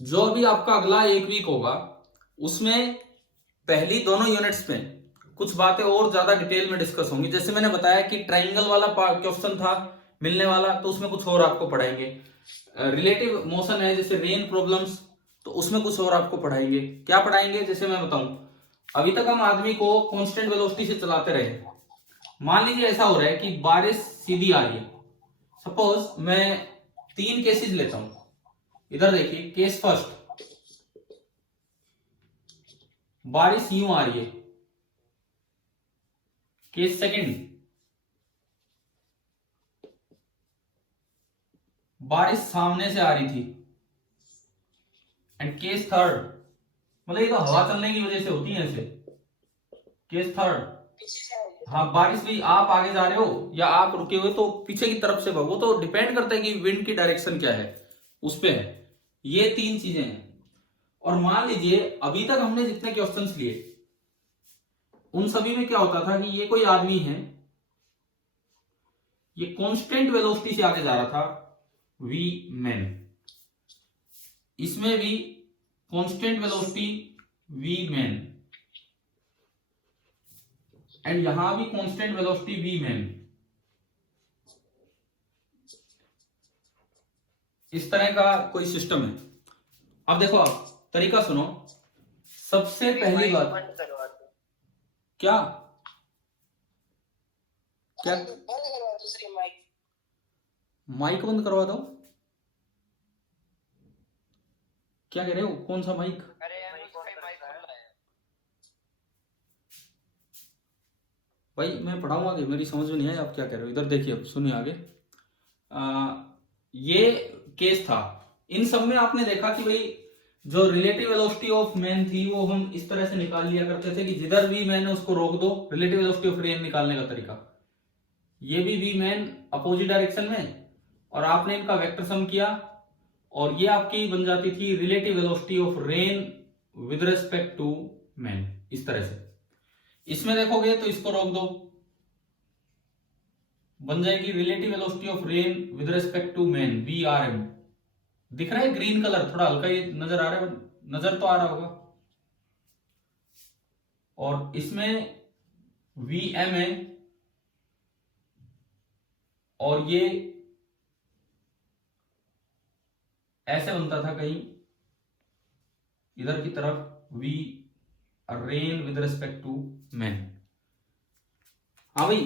जो अभी आपका अगला एक वीक होगा उसमें पहली दोनों यूनिट्स में कुछ बातें और ज्यादा डिटेल में डिस्कस होंगी। जैसे मैंने बताया कि ट्राइंगल वाला क्वेश्चन था मिलने वाला, तो उसमें कुछ और आपको पढ़ाएंगे। रिलेटिव मोशन है जैसे रेन प्रॉब्लम्स, तो उसमें कुछ और आपको पढ़ाएंगे। क्या पढ़ाएंगे जैसे मैं बताऊं, अभी तक हम आदमी को कांस्टेंट वेलोसिटी से चलाते रहे। मान लीजिए ऐसा हो रहा है कि बारिश सीधी आ रही है। सपोज मैं 3 केसेस लेता हूं। इधर देखिए, केस फर्स्ट, बारिश यूं आ रही है। केस सेकंड, बारिश सामने से आ रही थी। एंड केस थर्ड, मतलब ये तो हवा चलने की वजह से होती है ऐसे। केस थर्ड, हाँ बारिश भी आप आगे जा रहे हो या आप रुके हुए तो पीछे की तरफ से भागो, तो डिपेंड करता है कि विंड की डायरेक्शन क्या है उस पे है। ये 3 चीजें हैं। और मान लीजिए अभी तक हमने जितने क्वेश्चंस लिए उन सभी में क्या होता था कि ये कोई आदमी है, ये कांस्टेंट वेलोसिटी से आगे जा रहा था, वी मैन। इसमें भी constant velocity V man, and यहां भी कांस्टेंट वेलोसिटी वी मैन। इस तरह का कोई सिस्टम है। अब देखो, आप तरीका सुनो। सबसे पहली बात, क्या क्या माइक बंद करवा दो? क्या कह रहे हो, कौन सा माइक? भाई मैं पढ़ाऊंगा आगे, मेरी समझ में नहीं आई आप क्या कह रहे हो। इधर देखिए, अब सुनिए आगे। ये केस था। इन सब में आपने देखा कि भाई जो रिलेटिव वेलोसिटी ऑफ मैन थी वो हम इस तरह से निकाल लिया करते थे कि जिधर भी मैन है उसको रोक दो। रिलेटिव वेलोसिटी ऑफ रेन निकालने का तरीका, ये भी वी मैन अपोजिट डायरेक्शन में, और आपने इनका वेक्टर सम किया, और ये आपकी बन जाती थी relative velocity of rain with respect to man. इस तरह से इसमें देखोगे तो इसको रोक दो, बन जाएगी relative velocity of rain with respect to man, V R M. दिख रहा है ग्रीन कलर, थोड़ा हल्का ये नजर आ रहा है, नजर तो आ रहा होगा। और इसमें वी एम है, और ये ऐसे बनता था कहीं इधर की तरफ, V rain with respect to man. हाँ भाई,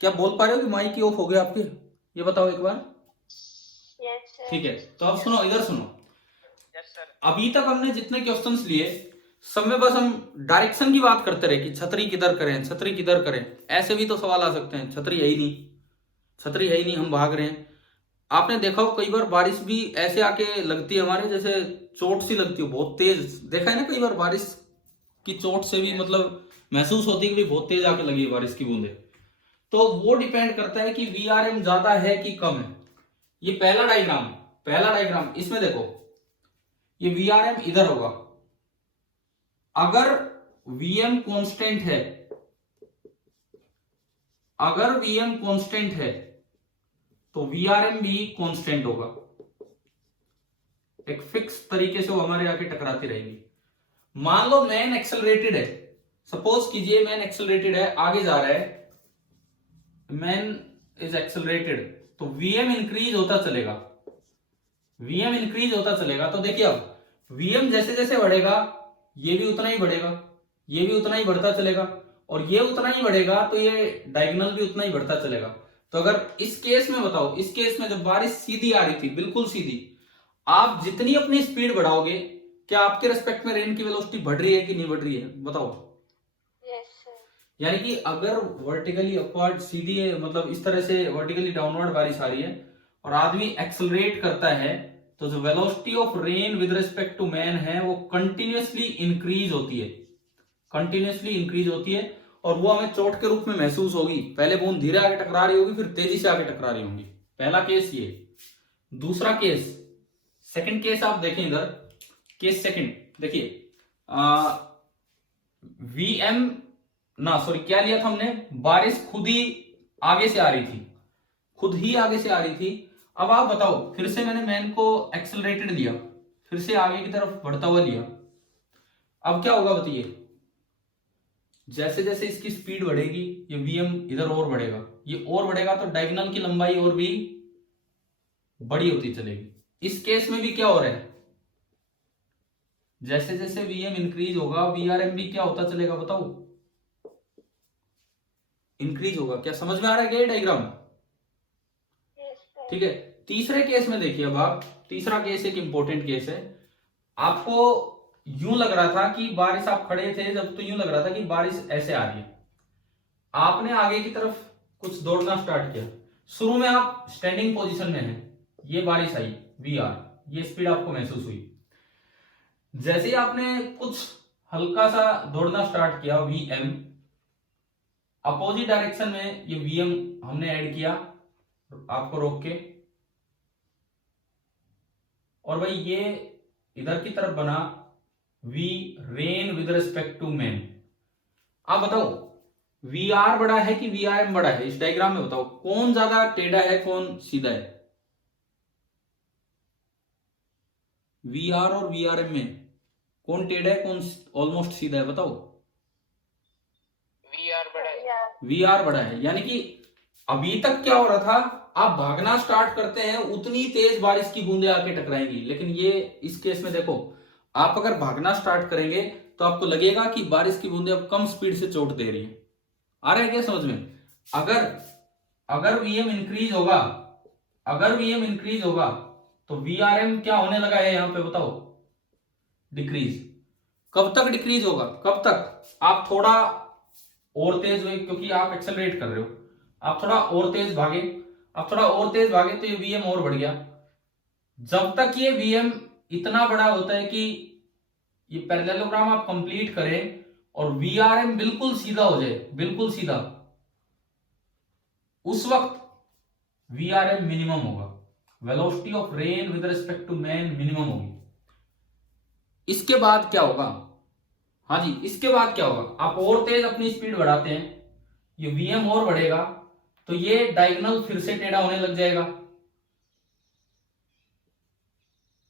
क्या बोल पा रहे हो कि माइक ही ऑफ हो गया आपके? ये बताओ एक बार। ठीक है, तो अब सुनो, इधर सुनो। अभी तक हमने जितने क्वेश्चंस लिए सब में बस हम डायरेक्शन की बात करते रहे कि छतरी किधर करें, छतरी किधर करें। ऐसे भी तो सवाल आ सकते हैं, छतरी है ही नहीं, छतरी है ही नहीं, हम भाग रहे हैं। आपने देखा हो कई बार बारिश भी ऐसे आके लगती है हमारे, जैसे चोट सी लगती हो बहुत तेज। देखा है ना, कई बार बारिश की चोट से भी मतलब महसूस होती है कि बहुत तेज आके लगी है बारिश की बूंदे। तो वो डिपेंड करता है कि वीआरएम ज्यादा है कि कम है। ये पहला डायग्राम, पहला डायग्राम, इसमें देखो ये वीआरएम इधर होगा। अगर वीएम कांस्टेंट है, अगर वीएम कांस्टेंट है तो वीआरएम भी कांस्टेंट होगा। एक फिक्स तरीके से वो हमारे आके टकराती रहेगी। मान लो मैन एक्सेलरेटेड है, सपोज कीजिए मैन एक्सेलरेटेड है, आगे जा रहा है, मैन इज एक्सेलरेटेड, तो वीएम इंक्रीज होता चलेगा, वीएम इंक्रीज होता चलेगा। तो देखिए अब वीएम जैसे जैसे बढ़ेगा ये भी उतना ही बढ़ेगा, ये भी उतना ही बढ़ता चलेगा, और ये उतना ही बढ़ेगा तो ये डायगोनल भी उतना ही बढ़ता चलेगा। तो अगर इस केस में बताओ, इस केस में जब बारिश सीधी आ रही थी, बिल्कुल सीधी, आप जितनी अपनी स्पीड बढ़ाओगे, क्या आपके रेस्पेक्ट में रेन की वेलोसिटी बढ़ रही है कि नहीं बढ़ रही है, बताओ? यानी कि अगर वर्टिकली अपवर्ड सीधी है, मतलब इस तरह से वर्टिकली डाउनवर्ड बारिश आ रही है और आदमी एक्सेलरेट करता है, तो जो velocity of rain with respect to man है वो कंटिन्यूअसली इंक्रीज होती है, कंटिन्यूअसली इंक्रीज होती है। और वो हमें चोट के रूप में महसूस होगी। पहले बूंद धीरे आगे टकरा रही होगी, फिर तेजी से आगे टकरा रही होगी। पहला केस ये। दूसरा केस, सेकंड केस आप देखें इधर, केस सेकंड देखिए, वीएम ना सॉरी क्या लिया था हमने, बारिश खुद ही आगे से आ रही थी, खुद ही आगे से आ रही थी। अब आप बताओ, फिर से मैंने मैन को एक्सेलरेटेड लिया, फिर से आगे की तरफ बढ़ता हुआ लिया। अब क्या होगा बताइए, जैसे जैसे इसकी स्पीड बढ़ेगी ये वीएम इधर और बढ़ेगा, ये और बढ़ेगा तो डायगोनल की लंबाई और भी बड़ी होती चलेगी। इस केस में भी क्या हो रहा है, जैसे जैसे वीएम इंक्रीज होगा वीआरएम भी क्या होता चलेगा बताओ, इंक्रीज होगा। क्या समझ में आ रहा है क्या ये डायग्राम? ठीक है। तीसरे केस में देखिए, अब आप तीसरा केस एक इंपॉर्टेंट केस है। आपको यूं लग रहा था कि बारिश, आप खड़े थे जब तो यूं लग रहा था कि बारिश ऐसे आ रही है, आपने आगे की तरफ कुछ दौड़ना स्टार्ट किया। शुरू में आप स्टैंडिंग पोजीशन में हैं, ये बारिश आई वी आर, ये स्पीड आपको महसूस हुई। जैसे ही आपने कुछ हल्का सा दौड़ना स्टार्ट किया वी एम, अपोजिट डायरेक्शन में ये वी एम हमने ऐड किया आपको रोक के, और भाई ये इधर की तरफ बना V rain with respect to man. आप बताओ वी आर बड़ा है कि वी आर एम बड़ा है, इस डायग्राम में बताओ कौन ज्यादा टेढ़ा है कौन सीधा है? वी आर और वी आर एम में कौन टेढ़ा है कौन ऑलमोस्ट सीधा है बताओ? वी आर बड़ा है। वी आर बड़ा है। यानी कि अभी तक क्या हो रहा था, आप भागना स्टार्ट करते हैं उतनी तेज बारिश की बूंदें आके टकराएंगी, लेकिन ये इस केस में देखो, आप अगर भागना स्टार्ट करेंगे तो आपको लगेगा कि बारिश की बूंदें अब कम स्पीड से चोट दे रही है। आ रहा है क्या समझ में? अगर अगर वीएम इंक्रीज होगा, अगर वीएम इंक्रीज होगा तो वीआरएम क्या होने लगा है यहां पे बताओ? डिक्रीज। कब तक डिक्रीज होगा, कब तक? आप थोड़ा और तेज हुए, क्योंकि आप एक्सेलरेट कर रहे हो, आप थोड़ा और तेज भागे, आप थोड़ा और तेज भागे तो ये वीएम और बढ़ गया। जब तक ये वीएम इतना बड़ा होता है कि ये पैरेललोग्राम आप कंप्लीट करें और वीआरएम बिल्कुल सीधा हो जाए, बिल्कुल सीधा, उस वक्त वीआरएम मिनिमम होगा, velocity of rain with respect to man minimum होगी। इसके बाद क्या होगा? हाँ जी, इसके बाद क्या होगा, आप और तेज अपनी स्पीड बढ़ाते हैं, ये वीएम और बढ़ेगा तो ये डायगोनल फिर से टेढ़ा होने लग जाएगा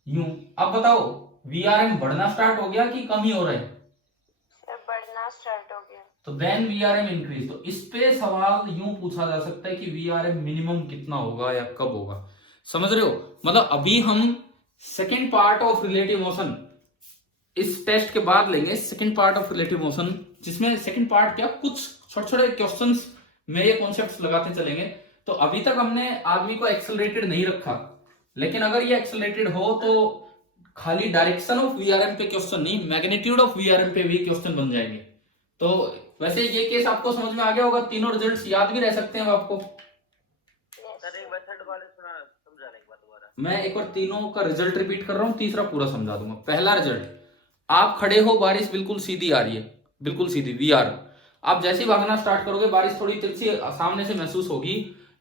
यूं। अब बताओ वीआरएम बढ़ना स्टार्ट हो गया कि कम ही हो रहा है? बढ़ना स्टार्ट हो गया। तो देन वीआरएम इंक्रीज। तो इस पे सवाल यूं पूछा जा सकता है कि वीआरएम मिनिमम कितना होगा या कब होगा। समझ रहे हो? मतलब अभी हम second part of relative motion इस टेस्ट के बाद लेंगे, second part of relative motion, जिसमें सेकेंड पार्ट क्या कुछ छोटे छोटे क्वेश्चंस में ये कॉन्सेप्ट्स लगाते चलेंगे। तो अभी तक हमने आदमी को एक्सेलरेटेड नहीं रखा, लेकिन अगर ये एक्सेलरेटेड हो तो खाली डायरेक्शन ऑफ वीआरएम पे क्वेश्चन नहीं, मैग्नीट्यूड ऑफ वीआरएम पे भी क्वेश्चन बन जाएंगे। तो वैसे ये केस आपको समझ में आ गया होगा, तीनों रिजल्ट्स याद भी रह सकते हैं आपको। मैं एक बार तीनों का रिजल्ट रिपीट कर रहा हूं, तीसरा पूरा समझा दूंगा। पहला रिजल्ट, आप खड़े हो, बारिश बिल्कुल सीधी आ रही है, बिल्कुल सीधी वी आर। आप जैसे ही भागना स्टार्ट करोगे बारिश थोड़ी तिरछी सामने से महसूस होगी,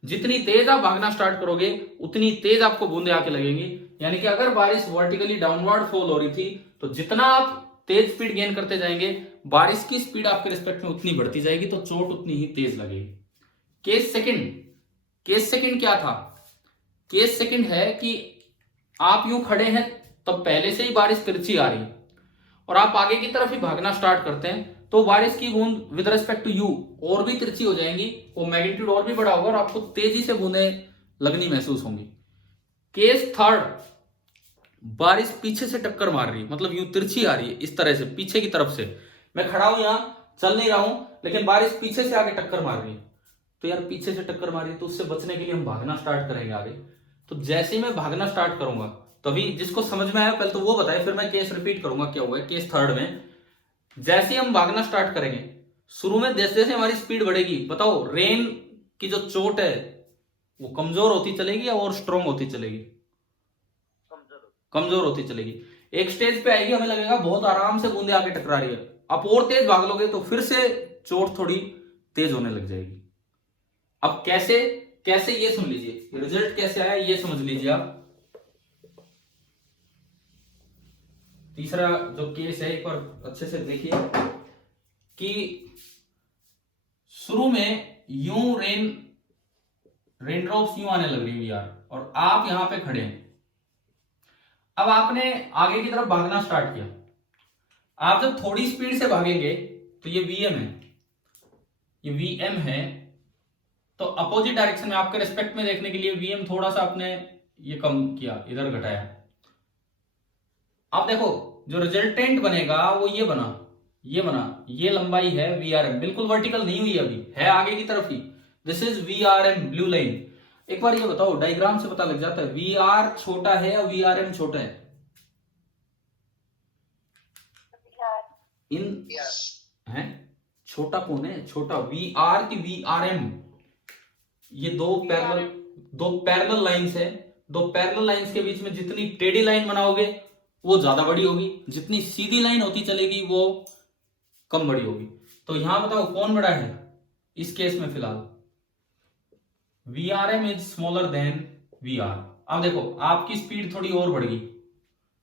जितनी तेज आप भागना स्टार्ट करोगे उतनी तेज आपको बूंदे आके लगेंगी। यानी कि अगर बारिश वर्टिकली डाउनवर्ड फॉल हो रही थी तो जितना आप तेज स्पीड गेन करते जाएंगे बारिश की स्पीड आपके रिस्पेक्ट में उतनी बढ़ती जाएगी, तो चोट उतनी ही तेज लगेगी। केस सेकंड, केस सेकंड क्या था? केस सेकंड है कि आप यूं खड़े हैं तब पहले से ही बारिश तिरछी आ रही है और आप आगे की तरफ ही भागना स्टार्ट करते हैं तो बारिश की बूंद विद रिस्पेक्ट टू यू और भी तिरछी हो जाएंगी, वो मैग्नीट्यूड और भी बड़ा होगा और आपको तेजी से बूंदें लगनी महसूस होंगी। केस थर्ड, बारिश पीछे से टक्कर मार रही है, मतलब यूं तिरछी आ रही है इस तरह से पीछे की तरफ से, मैं खड़ा हूं यहां चल नहीं रहा हूं लेकिन बारिश पीछे से आगे टक्कर मार रही है। तो यार पीछे से टक्कर मारी तो उससे बचने के लिए हम भागना स्टार्ट करेंगे आगे। तो जैसे ही मैं भागना स्टार्ट करूंगा, तभी जिसको समझ में आया पहले तो वो बताए, फिर मैं केस रिपीट करूंगा क्या हुआ है। केस थर्ड में जैसे ही हम भागना स्टार्ट करेंगे, शुरू में जैसे जैसे हमारी स्पीड बढ़ेगी, बताओ रेन की जो चोट है वो कमजोर होती चलेगी या और स्ट्रॉन्ग होती चलेगी? कमजोर होती चलेगी। एक स्टेज पे आएगी हमें लगेगा बहुत आराम से बूंदे आके टकरा रही है, आप और तेज भाग लोगे तो फिर से चोट थोड़ी तेज होने लग जाएगी। अब कैसे कैसे ये सुन लीजिए, रिजल्ट कैसे आया ये समझ लीजिए आप। तीसरा जो केस है एक बार अच्छे से देखिए कि शुरू में यूं रेन ड्रॉप्स यूं आने लग रही है यार, और आप यहां पे खड़े हैं, अब आपने आगे की तरफ भागना स्टार्ट किया। आप जब थोड़ी स्पीड से भागेंगे तो ये Vm है, ये Vm है, तो अपोजिट डायरेक्शन में आपके रिस्पेक्ट में देखने के लिए Vm थोड़ा सा आपने ये कम किया, इधर घटाया। अब देखो जो रिजल्टेंट बनेगा वो ये बना, ये बना, ये लंबाई है Vrm, बिल्कुल वर्टिकल नहीं हुई अभी, है आगे की तरफ ही। This is Vrm, blue line. एक बार ये बताओ, डायग्राम से पता लग जाता है Vr छोटा है या Vrm छोटा है? इन है छोटा कौन है? छोटा Vr की Vrm? ये दो पैरेलल लाइंस है, दो पैरेलल लाइंस के बीच में जितनी टेढ़ी लाइन बनाओगे वो ज्यादा बड़ी होगी, जितनी सीधी लाइन होती चलेगी वो कम बड़ी होगी। तो यहां बताओ कौन बड़ा है इस केस में? फिलहाल Vrm is smaller than Vr। अब देखो आपकी स्पीड थोड़ी और बढ़ गई,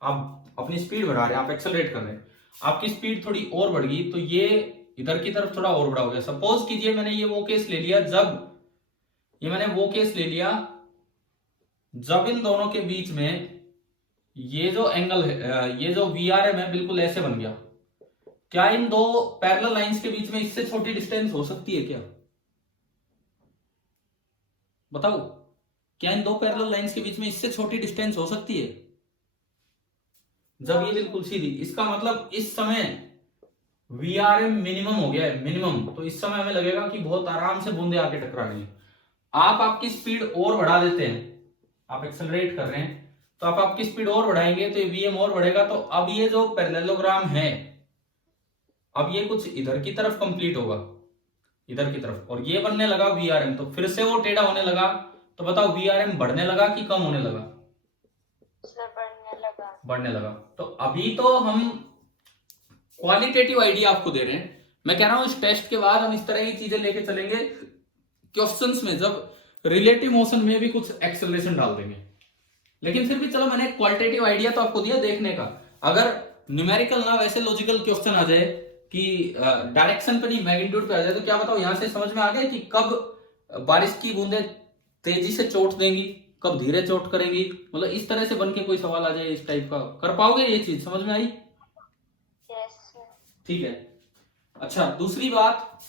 आप अपनी स्पीड बढ़ा रहे हैं, आप एक्सेलरेट कर रहे हैं, आपकी स्पीड थोड़ी और बढ़ गई तो ये इधर की तरफ थोड़ा और बड़ा हो गया। सपोज कीजिए मैंने ये वो केस ले लिया जब इन दोनों के बीच में ये जो एंगल है, ये जो Vrm है बिल्कुल ऐसे बन गया। क्या इन दो पैरेलल लाइंस के बीच में इससे छोटी डिस्टेंस हो सकती है क्या? बताओ, क्या इन दो पैरेलल लाइंस के बीच में इससे छोटी डिस्टेंस हो सकती है? जब ये बिल्कुल सीधी, इसका मतलब इस समय Vrm मिनिमम हो गया है, मिनिमम। तो इस समय हमें लगेगा कि बहुत आराम से बूंदे आके टकरा रही हैं। आप आपकी स्पीड और बढ़ा देते हैं, आप एक्सेलरेट कर रहे हैं तो आप आपकी स्पीड और बढ़ाएंगे तो ये Vm और बढ़ेगा। तो अब ये जो पैरेललोग्राम है, अब ये कुछ इधर की तरफ कंप्लीट होगा, इधर की तरफ, और ये बनने लगा Vrm, तो फिर से वो टेढ़ा होने लगा। तो बताओ Vrm बढ़ने लगा कि कम होने लगा? बढ़ने लगा। तो अभी तो हम क्वालिटेटिव आइडिया आपको दे रहे हैं। मैं कह रहा हूं इस टेस्ट के बाद हम इस तरह की चीजें लेके चलेंगे क्वेश्चंस में, जब रिलेटिव मोशन में भी कुछ एक्सेलरेशन डाल देंगे। लेकिन फिर भी चलो, मैंने क्वालिटेटिव आइडिया तो आपको दिया देखने का। अगर न्यूमेरिकल ना, वैसे लॉजिकल क्वेश्चन आ जाए कि डायरेक्शन पे नहीं मैग्नीट्यूड पे आ जाए, तो क्या बताओ यहां से समझ में आ गया कि कब बारिश की बूंदें तेजी से चोट देंगी, कब धीरे चोट करेंगी? मतलब इस तरह से बन के कोई सवाल आ जाए इस टाइप का, कर पाओगे? ये चीज समझ में आई? ठीक है। अच्छा, दूसरी बात,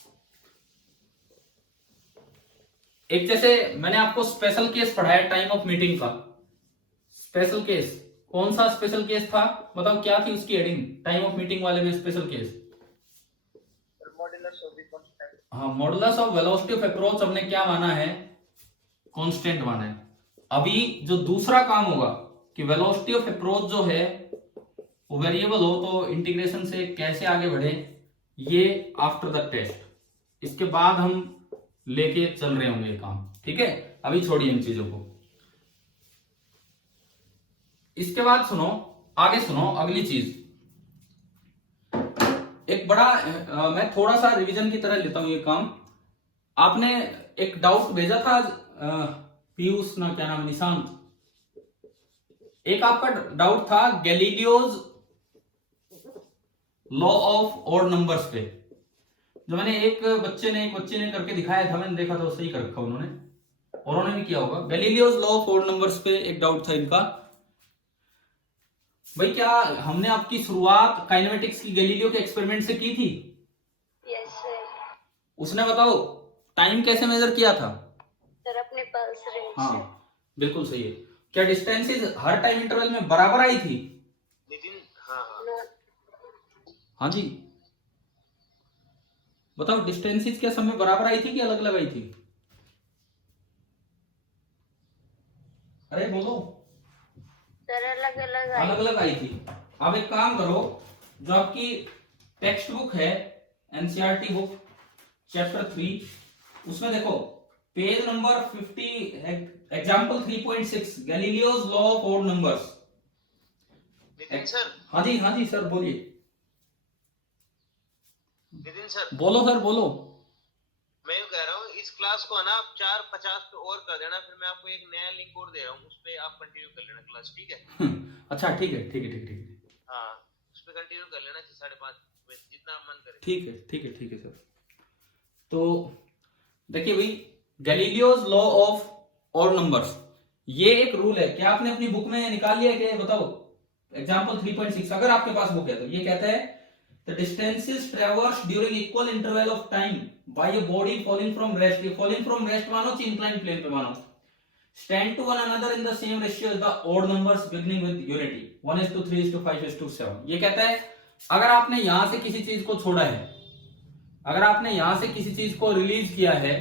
एक जैसे मैंने आपको स्पेशल केस पढ़ाया टाइम ऑफ मीटिंग का। स्पेशल केस कौन सा स्पेशल केस था? बताओ क्या थी उसकी हेडिंग टाइम ऑफ मीटिंग वाले में? स्पेशल केस, हाँ, modulus of velocity of approach हमने क्या माना है? कांस्टेंट माना है। अभी जो दूसरा काम होगा कि वेलोसिटी ऑफ अप्रोच जो है वो वेरिएबल हो तो इंटीग्रेशन से कैसे आगे बढ़े, ये आफ्टर द टेस्ट, इसके बाद हम लेके चल रहे होंगे ये काम। ठीक है, अभी छोड़िए इन चीजों को। इसके बाद सुनो, आगे सुनो अगली चीज। एक बड़ा मैं थोड़ा सा रिवीजन की तरह लेता हूं ये काम। आपने एक डाउट भेजा था पीयूष ना, क्या नाम है, निशांत, एक आपका डाउट था Galileo's law of odd numbers पे, जो मैंने एक बच्चे ने करके दिखाया था, मैंने देखा था सही कर रखा उन्होंने, और उन्होंने भी किया होगा। Galileo's law of odd numbers पे एक डाउट था इनका। भाई क्या हमने आपकी शुरुआत काइनेमेटिक्स की गैलीलियो के एक्सपेरिमेंट से की थी? Yes sir. उसने बताओ टाइम कैसे मेजर किया था? सर अपने पल्स रेट से। हाँ बिल्कुल सही है। क्या डिस्टेंसेस हर टाइम इंटरवल में बराबर आई थी? नितिन, हाँ हाँ जी, बताओ डिस्टेंसेस क्या सब में बराबर आई थी कि अलग अलग आई थी? अरे बोलो। सर अलग अलग आई थी। अब एक काम करो, जो आपकी टेक्स्ट बुक है एनसीईआरटी बुक चैप्टर 3, उसमें देखो page number 50 example 3.6 Galileo's law of odd numbers. Nitin sir. हाँ जी सर बोलिए। नितिन सर बोलो सर बोलो। मैं यूं कह रहा हूँ इस क्लास को ना आप 4:50 पे और कर देना, फिर मैं आपको एक नया लिंक और दे रहा हूँ, उस पे आप कंटिन्यू कर लेना क्लास, ठीक है? अच्छा ठीक है। हाँ, उस पे कंटिन्यू कर लेना 5:30 में, जितना मन करे। ठीक है सर। तो देखिए भाई, Galileo's law of odd numbers, ये एक रूल है। क्या आपने अपनी बुक में निकाल लिया क्या, बताओ? एग्जाम्पल 3.6 अगर आपके पास बुक है तो ये कहता है the distances traverse during equal interval of time by a body falling from rest. ये फॉलिंग फ्रॉम रेस्ट मानो कि इंक्लाइन प्लेन पे मानो, stand to one another in the same ratio as the odd numbers beginning with unity 1:3:5:7। ये कहता है अगर आपने यहां से किसी चीज को छोड़ा है, अगर आपने यहां से किसी चीज को रिलीज किया है,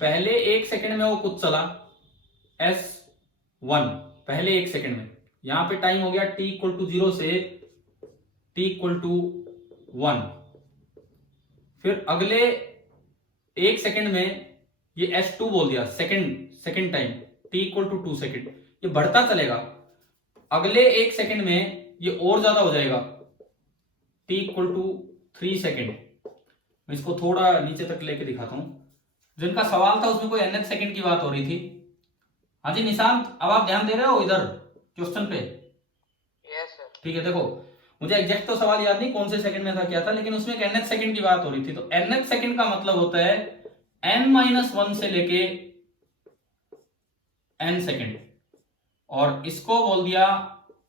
पहले 1 सेकंड में वो कुछ चला S1, पहले 1 सेकंड में, यहां पे टाइम हो गया t = 0 से t = 1, फिर अगले 1 सेकंड में ये S2 बोल दिया, सेकंड टाइम t = 2 सेकंड, ये बढ़ता चलेगा, अगले 1 सेकंड में ये और ज्यादा हो जाएगा t = 3 सेकंड। मैं इसको थोड़ा नीचे तक लेके दिखाता हूं। जिनका सवाल था उसमें कोई nth सेकंड की बात हो रही थी। हाँ जी निशांत, अब आप ध्यान दे रहे हो इधर क्वेश्चन पे? Yes sir. ठीक है, देखो मुझे एग्जैक्ट तो सवाल याद नहीं कौन से सेकंड में था क्या था, लेकिन उसमें एक nth सेकंड की बात हो रही थी। तो nth सेकंड का मतलब होता है n-1 से लेके n सेकंड, और इसको बोल दिया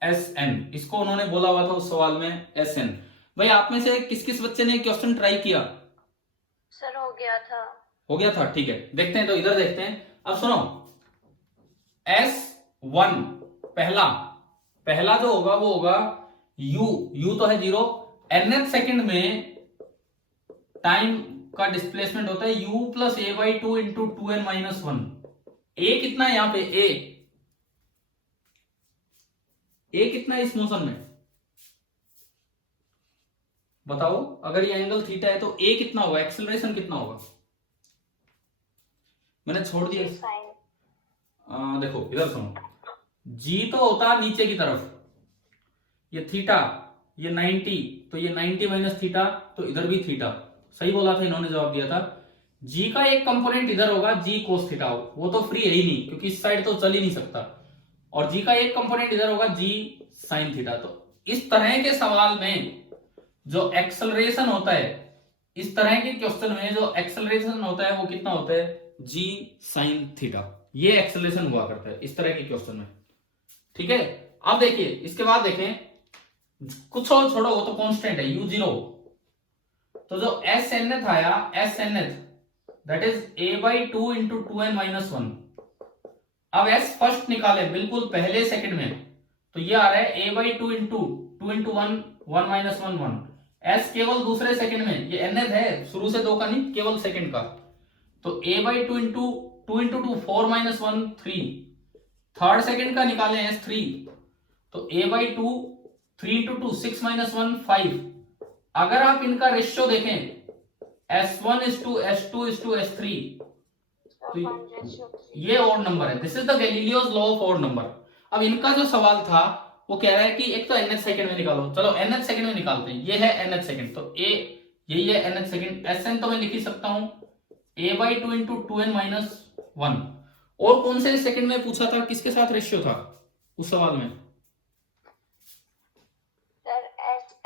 Sn, इसको उन्होंने बोला हुआ था उस सवाल में Sn। भाई आप में से किस किस बच्चे ने क्वेश्चन ट्राई किया? सर हो गया था। हो गया था, ठीक है, देखते हैं। तो इधर देखते हैं। अब सुनो, S1 पहला जो होगा वो होगा u तो है 0, nth सेकंड में टाइम का डिस्प्लेसमेंट होता है u + a/2 × 2n-1। a कितना है यहां पे? a कितना है इस मोशन में बताओ? अगर ये एंगल थीटा है तो a कितना होगा, एक्सेलरेशन कितना होगा? मैंने छोड़ दिया। देखो इधर सुनो, g तो होता नीचे की तरफ, ये थीटा, ये 90, तो ये 90 - थीटा, तो इधर भी थीटा। सही बोला था इन्होंने, जवाब दिया था। g का एक कंपोनेंट इधर होगा g cos थीटा, वो तो फ्री है ही नहीं क्योंकि इस साइड तो चल ही नहीं सकता, और g का एक कंपोनेंट इधर होगा g sin थीटा। तो इस तरह के सवाल में जो एक्सेलरेशन होता है, इस तरह के क्वेश्चन में जो एक्सेलरेशन होता है वो कितना होता है? g sin theta. ये एक्सेलरेशन हुआ करता है इस तरह के क्वेश्चन में, ठीक है। अब देखिए इसके बाद देखें, कुछ और छोड़ो, वो तो कांस्टेंट है u0। तो जो Snth आया, Snth that is a/2 × 2n-1। अब S फर्स्ट निकाले बिल्कुल पहले सेकंड में, तो ये आ रहा है a/2 × 2 × 1 1 - 1 1। S केवल दूसरे सेकंड में, ये nth है, शुरू से 2 का नहीं, केवल सेकंड का। तो a/2 × 2 × 2 4 - 1 3। थर्ड सेकंड का निकालें S3, तो a/2 3 × 2 6 - 1 5। अगर आप इनका रेशियो देखें S1:S2:S3, तो ये ऑड नंबर है। This is the Galileo's law of odd number. अब इनका जो सवाल था वो कह रहा है कि एक तो nth सेकंड में निकालो, चलो nth सेकंड में निकालते हैं। ये है nth सेकंड, तो a यही है nth सेकंड। Sn तो मैं लिख ही सकता हूं a/2 × 2n-1। और कौन से सेकंड में पूछा था, किसके साथ रेशियो था उस सवाल में? Sir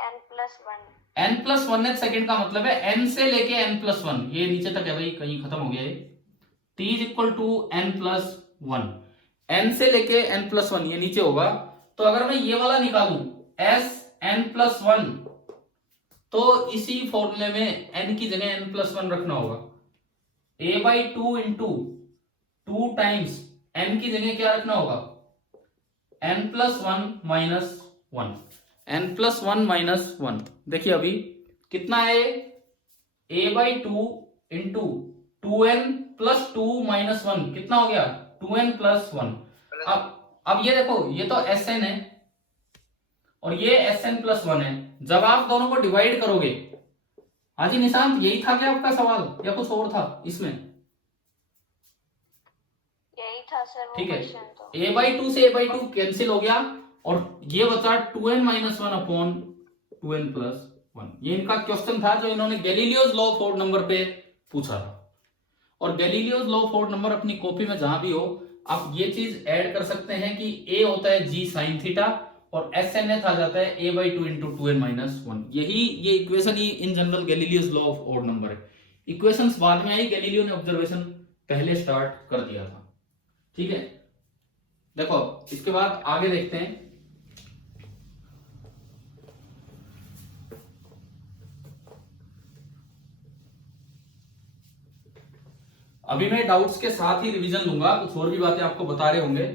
n+1। n+1th सेकंड का मतलब है n से लेके n+1, ये नीचे तक है भाई, कहीं खत्म हो गया है। t = n+1, n से लेके n+1 ये नीचे होगा। तो अगर मैं ये वाला निकालूं Sn+1, तो इसी फॉर्मूले में n की जगह n+1 रखना होगा। a/2 × 2 टाइम्स n की जगह क्या रखना होगा? n+1 - 1, n+1 - 1। देखिए अभी कितना है? a/2 × 2n + 2 - 1 कितना हो गया? 2n + 1। अब ये देखो, ये तो Sn है और ये Sn+1 है। जब आप दोनों को डिवाइड करोगे, हाँ जी निशांत, यही था क्या आपका सवाल या कुछ और था इसमें? यही था सर वो ठीक है, क्वेश्चन तो। a/2 से a/2 कैंसिल हो गया और ये बचा 2n - 1 / 2n + 1। ये इनका क्वेश्चन था जो इन्होंने Galileo's law of odd number पे पूछा था। और Galileo's law of odd number अपनी कॉपी में जहां भी हो, आप ये चीज ऐड कर सकते हैं कि a होता है g sin थीटा और Snth आ जाता है a/2 × 2n-1। यही ये इक्वेशन ही in general Galileo's law of odd number है। इक्वेशंस बाद में आई, गैलीलियो ने ऑब्जर्वेशन पहले स्टार्ट कर दिया था, ठीक है। देखो इसके बाद आगे देखते हैं। अभी मैं डाउट्स के साथ ही रिवीजन लूंगा, कुछ और भी बातें आपको बता रहे होंगे।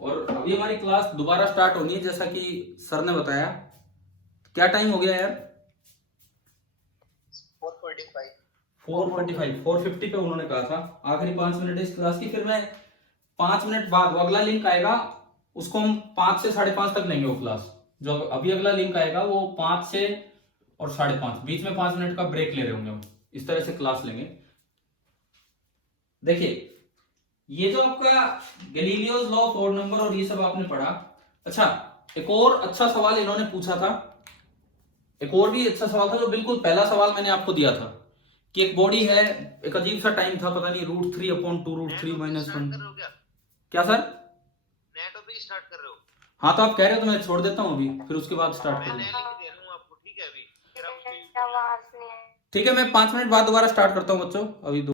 और अभी हमारी क्लास दोबारा स्टार्ट होनी है, जैसा कि सर ने बताया। क्या टाइम हो गया यार? 4:45 4:50 पे उन्होंने कहा था। आखिरी 5 मिनट इस क्लास की, फिर मैं 5 मिनट बाद वो अगला लिंक आएगा, उसको हम 5 से 5:30 तक लेंगे। वो क्लास जो अभी अगला लिंक आएगा वो 5 से और 5:30, बीच में 5 मिनट का ब्रेक ले रहे होंगे हम, इस तरह से क्लास लेंगे। देखिए ये जो आपका Galileo's law of odd number और ये सब आपने पढ़ा। अच्छा, एक और अच्छा सवाल इन्होंने पूछा था, एक और भी अच्छा सवाल था, जो बिल्कुल पहला सवाल मैंने आपको दिया था कि एक बॉडी है, एक अजीब सा टाइम था, पता नहीं √3/2√3 - 1। क्या सर? नेट पे स्टार्ट कर रहे हो? हाँ तो आप कह रहे हो तो मैं छोड़ देता हूँ अभी, फिर उसके बाद स्टार्ट मैं करूंगा। नया लिंक दे रहा हूँ आपको, ठीक है? अभी मेरा उसमें आवाज नहीं है। ठीक है, मैं 5 मिनट बाद दोबारा स्टार्ट करता हूँ बच्चों, अभी